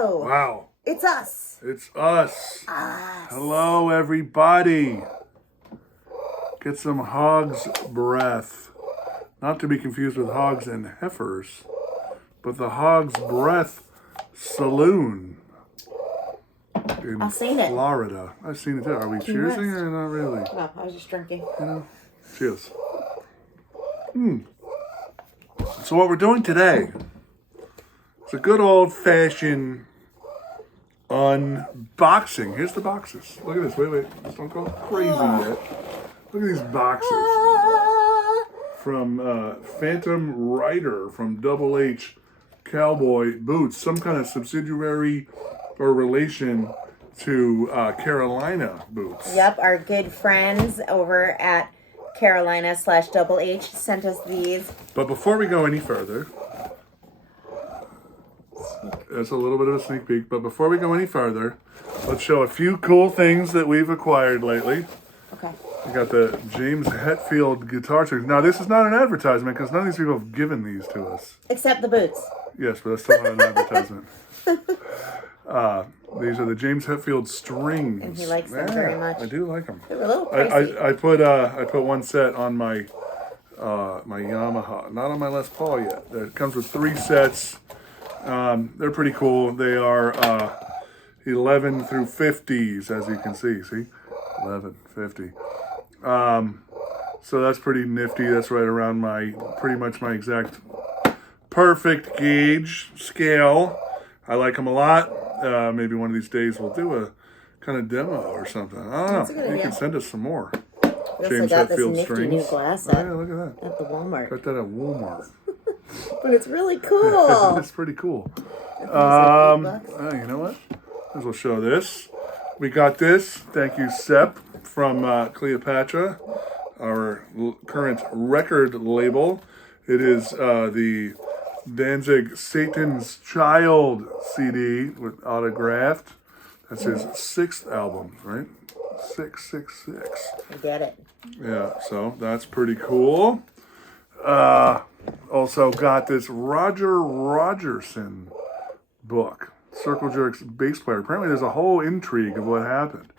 Hello. Wow. It's us. It's us. Us. Hello, everybody. Get some hog's breath. Not to be confused with hogs and heifers, but the Hog's Breath Saloon in I've seen it. Florida. I've seen it too. Are we cheersing or not really? No, I was just drinking. You know? Cheers. So what we're doing today is a good old-fashioned unboxing. Here's the boxes. Look at this. Wait. Just don't go crazy yet. Look at these boxes. From Phantom Rider from Double H Cowboy Boots. Some kind of subsidiary or relation to Carolina Boots. Yep, our good friends over at Carolina/Double H sent us these. But before we go any further, that's a little bit of a sneak peek, but before we go any further, let's show a few cool things that we've acquired lately. Okay. We got the James Hetfield guitar strings. Now, this is not an advertisement because none of these people have given these to us. Except the boots. Yes, but that's still not an advertisement. These are the James Hetfield strings. And he likes them very much. I do like them. They were a little pricey. I put one set on my my Yamaha, not on my Les Paul yet. It comes with 3 sets. They're pretty cool. They are 11 through 50s, as you can see. See, 11, 50. So that's pretty nifty. That's right around pretty much my exact perfect gauge scale. I like them a lot. Maybe one of these days we'll do a kind of demo or something. I don't That's a know. good You idea. can send us some more. We also James got this Hetfield nifty strings. new glass Oh, set yeah, look at that. at the Walmart. Got that at Walmart. But it's really cool. It's pretty cool. It's like $8. You know what? Might as well show this. We got this. Thank you, Sepp, from Cleopatra, our current record label. It is the Danzig Satan's Child CD with autographed. That's his 6th album, right? 666. I get it. Yeah, so that's pretty cool. Also got this Roger Rogerson book, Circle Jerks bass player. Apparently there's a whole intrigue of what happened.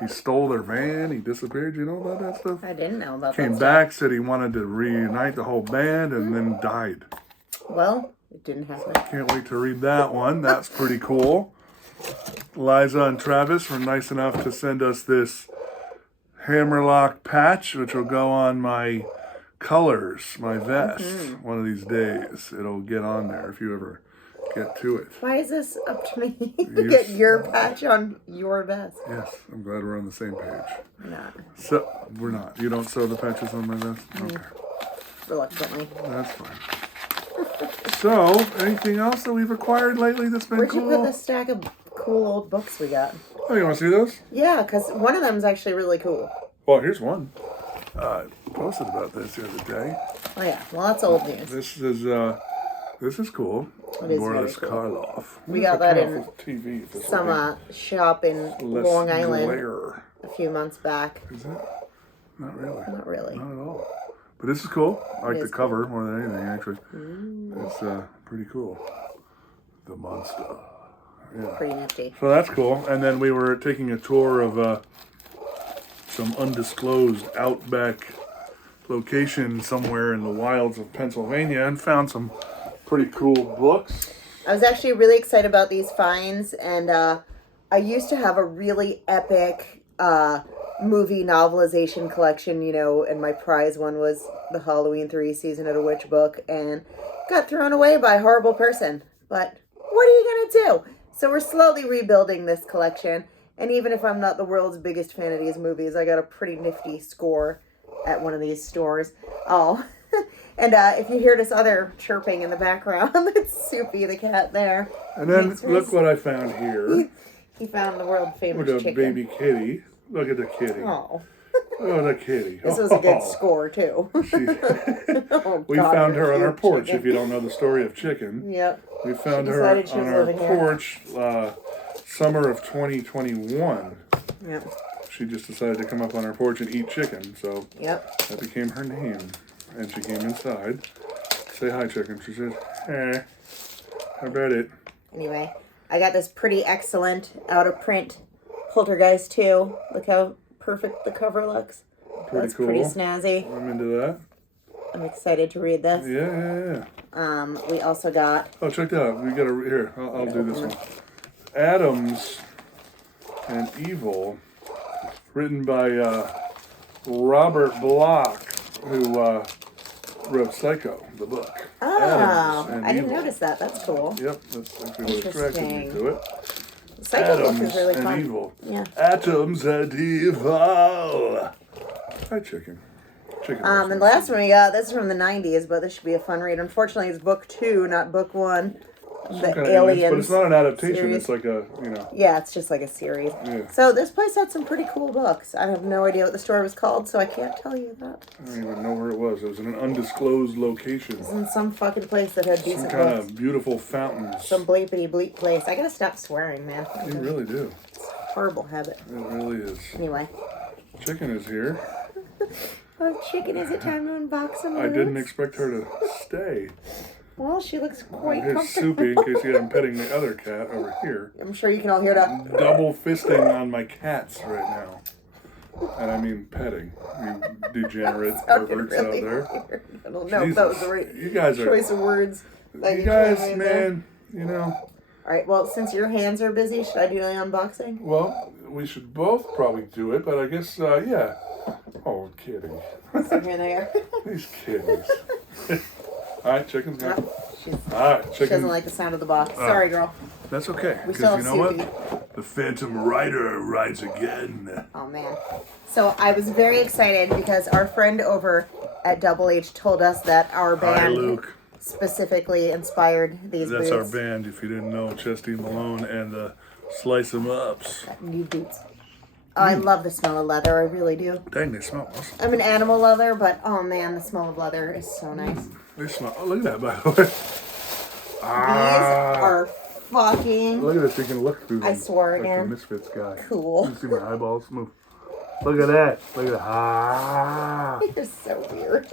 He stole their van, he disappeared. You know about that stuff? I didn't know about that. Came back, said he wanted to reunite the whole band, and then died. Well, it didn't happen. Can't wait to read that one. That's pretty cool. Liza and Travis were nice enough to send us this Hammerlock patch, which will go on my colors, my vest. One of these days, it'll get on there if you ever get to it. Why is this up to me to get your patch on your vest? Yes, I'm glad we're on the same page. We're not. So, we're not. You don't sew the patches on my vest? Okay. Reluctantly. That's fine. So, anything else that we've acquired lately that's been Where'd cool? you put the stack of cool old books we got? Oh, you want to see those? Yeah, because one of them is actually really cool. Well, here's one. I posted about this the other day. Oh yeah, well that's old news. This is cool. It is Boris very cool. Karloff. We got that in TV. if this Some will shop in be less Long Island glare. a few months back. Is it? Not really. Not really. Not at all. But this is cool. I like the is cover more than anything, actually. It's pretty cool. The monster. Yeah. Pretty nifty. So that's cool. And then we were taking a tour of some undisclosed outback location somewhere in the wilds of Pennsylvania and found some pretty cool books. I was actually really excited about these finds, and I used to have a really epic movie novelization collection, you know, and my prize one was the Halloween 3 Season of the Witch book, and got thrown away by a horrible person. But what are you gonna do? So we're slowly rebuilding this collection, and even if I'm not the world's biggest fan of these movies, I got a pretty nifty score at one of these stores. Oh, and if you hear this other chirping in the background, it's Soupy the cat there. And then look what I found here. He found the world famous Look at chicken. baby kitty. Look at the kitty. Oh, Oh, the kitty. this was a good score too. Oh, We God, found her on you're our porch. chicken. If you don't know the story of chicken, Yep. we found She her decided she on was our living here. porch summer of 2021. Yep. She just decided to come up on our porch and eat chicken, so Yep. that became her name. And she came inside. Say hi, chicken. She said, "Hey, how about it?" Anyway, I got this pretty excellent out of print Poltergeist 2. Look how perfect the cover looks. Pretty That's cool. pretty snazzy. I'm into that. I'm excited to read this. Yeah. We also got... Oh, check that out. We got a... Here, I'll do this one. Adams and Evil, written by Robert Bloch, who wrote Psycho, the book. Oh, I didn't notice that. That's cool. Yep, that's actually what attracted me to it. Psycho book is really and fun. Evil. Yeah. Atoms and Evil. Hi, chicken. And the last one we got, this is from the 90s, but this should be a fun read. Unfortunately, it's book 2, not book 1. The Aliens. But it's not an adaptation, series. It's like a, Yeah, it's just like a series. Yeah. So this place had some pretty cool books. I have no idea what the store was called, so I can't tell you that. I don't even know where it was. It was in an undisclosed location. It was in some fucking place that had decent Some kind books. of beautiful fountains. Some bleepity bleep place. I gotta stop swearing, man. You really do. It's a horrible habit. It really is. Anyway. Chicken is here. Oh, chicken, is it time to unbox some I didn't expect her to stay. Well, she looks quite Here's comfortable. Soupy, in case you haven't petting the other cat over here. I'm sure you can all hear that. Double fisting on my cats right now. And I mean petting. You degenerate perverts out there. Weird. I don't know if that was the right You guys are... choice of words. You guys, man, All right, well, since your hands are busy, should I do the unboxing? Well, we should both probably do it, but I guess, yeah. Oh, kidding. So here they are. These kitties. All right, chicken's gone. She All right, chicken. doesn't like the sound of the box. Sorry, girl. That's okay. We still Because have you know Soupy. what? The Phantom Rider rides again. Oh, man. So I was very excited because our friend over at Double H told us that our band Hi, Luke. specifically inspired these That's boots. our band, if you didn't know. Chesty Malone and the Slice 'em Ups. New boots. Oh, I love the smell of leather. I really do. Dang, they smell awesome. I'm an animal lover, but oh man, the smell of leather is so nice. They smell... Oh, look at that, by the way. These are fucking Look at this. You can look through them. I swore like again. the Misfits guy. cool. You see my eyeballs move. Look at that. Look at that. Ah. You're so weird.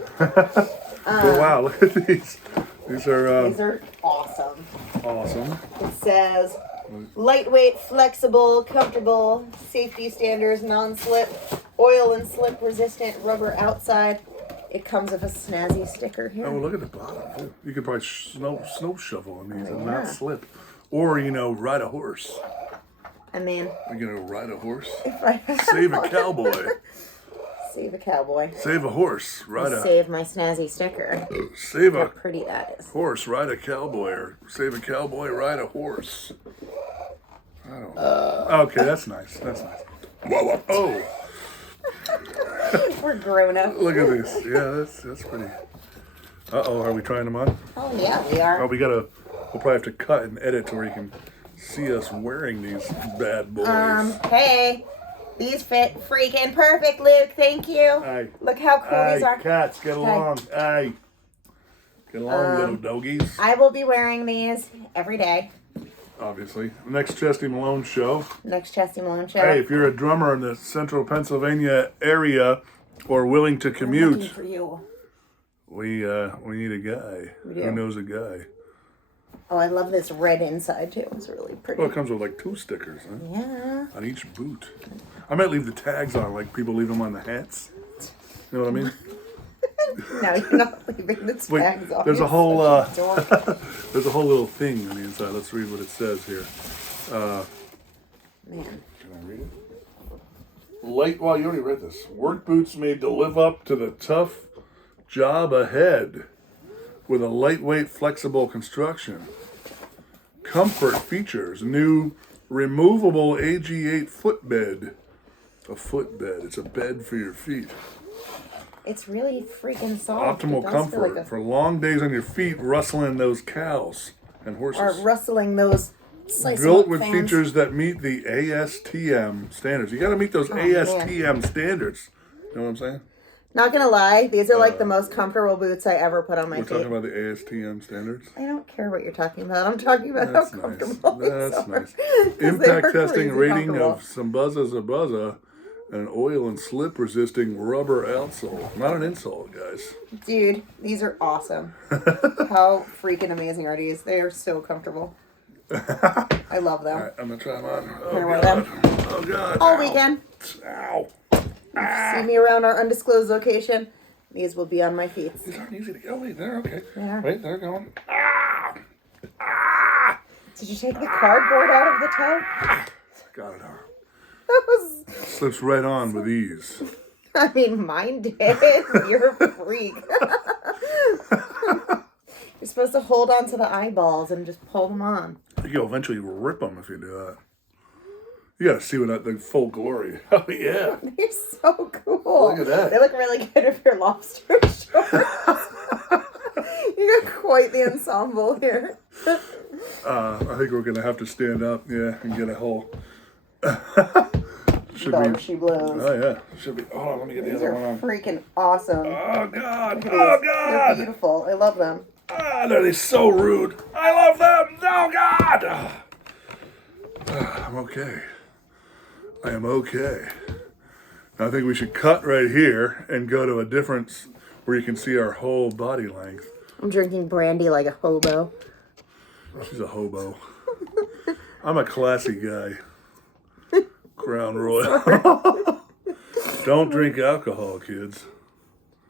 Oh, wow, look at these. These are awesome. awesome. It says lightweight, flexible, comfortable, safety standards, non-slip, oil and slip resistant, rubber outside. It comes with a snazzy sticker here. Oh, look at the bottom, too. You could probably snow shovel in these and yeah. not slip. Or, ride a horse. I mean, You're going to ride a horse? if I had Save a one. cowboy. Save a cowboy. Save a horse. Save my snazzy sticker. Save How a pretty that is. horse. Ride a cowboy. Or save a cowboy. Ride a horse. I don't know. Okay, that's nice. That's nice. Whoa. Oh. We're grown up. Look at this. Yeah, that's pretty. Uh-oh, are we trying them on? Oh yeah, we are. Oh, we'll probably have to cut and edit to where you can see us wearing these bad boys. Hey, these fit freaking perfect, Luke. Thank you. Aye. Look how cool these are. Cats, get along. Aye. Get along, little doggies. I will be wearing these every day. Obviously. Next Chesty Malone show. Next Chesty Malone show. Hey, if you're a drummer in the central Pennsylvania area or willing to I'm looking commute, for you. we need a guy We do. who knows a guy. Oh, I love this red inside too. It's really pretty. Well, it comes with like 2 stickers, huh? Yeah. On each boot. I might leave the tags on, like people leave them on the hats. You know what I mean? No, you're not leaving the tags on. There's a You're whole such a dork. there's a whole little thing on the inside. Let's read what it says here. Man. Can I read it? Well, you already read this. Work boots made to live up to the tough job ahead with a lightweight, flexible construction. Comfort features new removable AG8 footbed. A footbed. It's a bed for your feet. It's really freaking soft. Optimal It does feel comfort like for long days on your feet, rustling those cows and horses. or rustling those slice Built with fans. features that meet the ASTM standards. You got to meet those man. ASTM standards. You know what I'm saying? Not gonna lie, these are like the most comfortable boots I ever put on my We're feet. talking about the ASTM standards. I don't care what you're talking about. I'm talking about That's how nice. comfortable these That's are. nice. 'Cause they Impact are testing crazy rating comfortable. of Sambaza Zabaza and oil and slip resisting rubber outsole. Not an insole, guys. Dude, these are awesome. How freaking amazing are these? They are so comfortable. I love them. All right, I'm gonna try them on. Oh, Can I wear God. them? Oh God. All Ow. weekend. Ow. See me around our undisclosed location. These will be on my feet. These aren't easy to go. Wait, they're okay. Yeah. Wait, they're going. Ah! Ah! Did you take the cardboard out of the toe? Got it on. That was. Slips right on with ease. I mean, mine did. You're a freak. You're supposed to hold on to the eyeballs and just pull them on. I think you'll eventually rip them if you do that. You gotta see what the full glory. Oh yeah. They're so cool. Look at that. They look really good if you're lobster shorts. You got quite the ensemble here. I think we're gonna have to stand up, yeah, and get a whole. Should Dark be. she blows. Oh yeah, should be. Hold on, let me get the These other are one on. freaking awesome. Oh God! Look at Oh these. They're God! beautiful. I love them. Ah, they're so rude. I love them. Oh God! I'm okay. I am okay. I think we should cut right here and go to a different where you can see our whole body length. I'm drinking brandy like a hobo. She's a hobo. I'm a classy guy. Crown Royal. Don't drink alcohol, kids.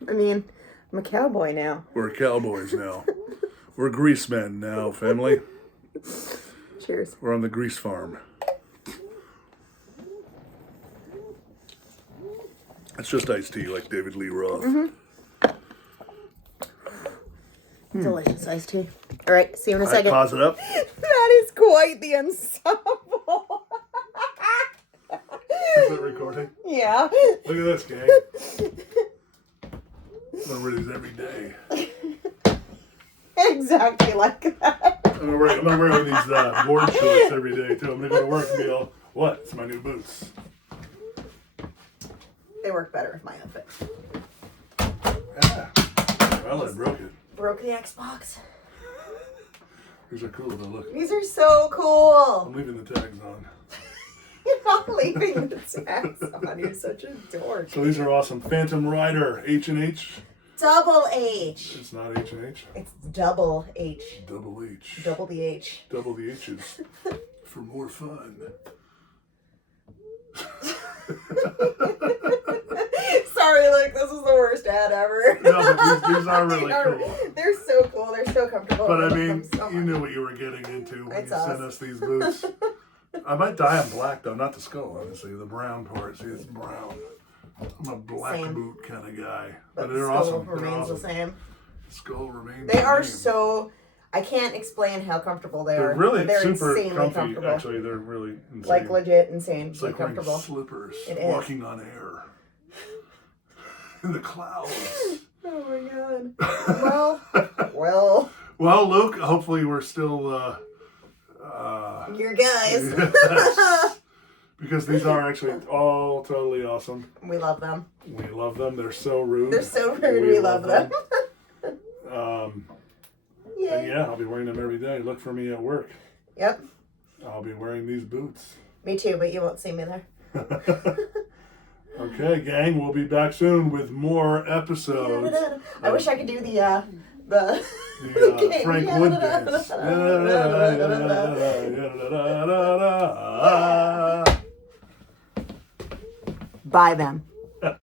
I mean, I'm a cowboy now. We're cowboys now. We're grease men now, family. Cheers. We're on the grease farm. It's just iced tea like David Lee Roth. Delicious iced tea. All right, see you in a All right, second. pause it up. That is quite the ensemble. Is it recording? Yeah. Look at this, gang. I'm gonna wear these every day. Exactly like that. I'm gonna wear these board shorts every day too. I'm gonna go to work and be all, what? It's my new boots. They work better with my outfit. Yeah. Well, I broke it. Broke the Xbox. These are cool to look. These are so cool. I'm leaving the tags on. You're not leaving the tags on. You're such a dork. So these are awesome. Phantom Rider H&H. Double H. It's not H&H. It's double H. Double H. Double the H. Double the H's. For more fun. Sorry, look, this is the worst ad ever. No, but these are really cool. They're so cool. They're so comfortable. But I love mean, them so you much. knew what you were getting into when It's you sent us these boots. I might dye them black though, not the skull, honestly. The brown part. See, it's brown. I'm a black Same. boot kind of guy. But But they're the skull awesome. They're remains awesome. the same. Skull remains They the are same. so. I can't explain how comfortable they They're are. really They're super insanely comfy. comfortable. Actually, they're really insane. Like legit insane. It's like wearing comfortable. slippers, It is. walking on air in the clouds. Oh my god. Well, Well, Luke, hopefully we're still your guys. yes. Because these are actually all totally awesome. We love them. We love them. They're so rude. They're so rude. We love them. And Yay. yeah, I'll be wearing them every day. Look for me at work. Yep. I'll be wearing these boots. Me too, but you won't see me there. Okay, gang, we'll be back soon with more episodes. I wish I could do the The Frank Wood dance. Buy them.